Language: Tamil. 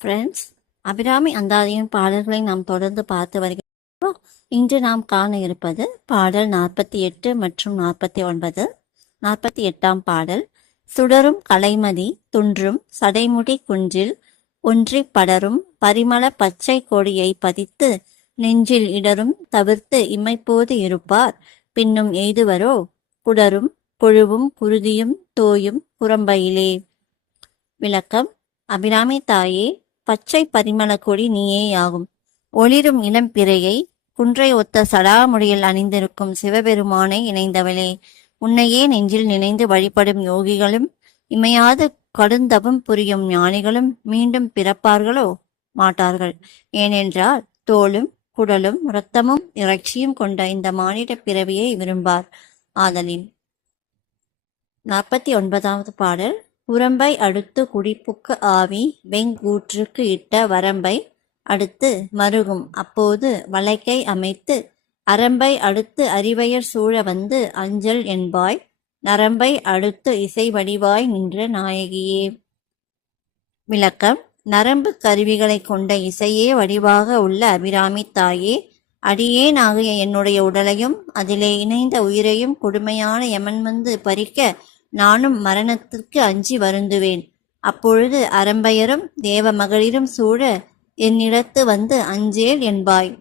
ஃப்ரெண்ட்ஸ், அபிராமி அந்தாதியின் பாடல்களை நாம் தொடர்ந்து பார்த்து வருகிறோம். இன்று நாம் காண இருப்பது பாடல் 48 மற்றும் 49. 48ஆம் பாடல். சுடரும் கலைமதி துன்றும் சடைமுடி குன்றில் ஒன்றி படரும் பரிமள பச்சை கொடியை பதித்து நெஞ்சில் இடரும் தவிர்த்து இமைப்போது இருப்பார் பின்னும் எய்துவரோ குடரும் புழுவும் குருதியும் தோயும் குரம்பையிலே. விளக்கம். அபிராமி தாயே, பச்சை பரிமள கொடி நீயேயாகும். ஒளிரும் இளம் பிறையை குன்றை ஒத்த சடாமுடியில் அணிந்திருக்கும் சிவபெருமானை இணைந்தவளே, உன்னையே நெஞ்சில் நினைந்து வழிபடும் யோகிகளும் இமையாது கடுந்தபம் புரியும் ஞானிகளும் மீண்டும் பிறப்பார்களோ? மாட்டார்கள். ஏனென்றால் தோலும் குடலும் இரத்தமும் இறைச்சியும் கொண்ட இந்த மானிட பிறவியை விரும்பார். ஆதலின். 49வது பாடல். குரம்பை அடுத்து குடிப்புக்கு ஆவி வெங்கூற்றுக்கு இட்ட வரம்பை அடுத்து மருகும் அப்போது வளைக்கை அமைத்து அரம்பை அடுத்து அறிவையர் சூழ வந்து அஞ்சல் என்பாய் நரம்பை அடுத்து இசை வடிவாய் நின்ற நாயகியே. விளக்கம். நரம்பு கருவிகளை கொண்ட இசையே வடிவாக உள்ள அபிராமி தாயே, அடியேனாகிய என்னுடைய உடலையும் அதிலே இணைந்த உயிரையும் கொடுமையான யமன் வந்து பறிக்க நானும் மரணத்திற்கு அஞ்சி வருந்துவேன். அப்பொழுது அரம்பையரும் தேவ மகளிரும் சூழ என்னிடத்து வந்து அஞ்சேல் என்பாய்.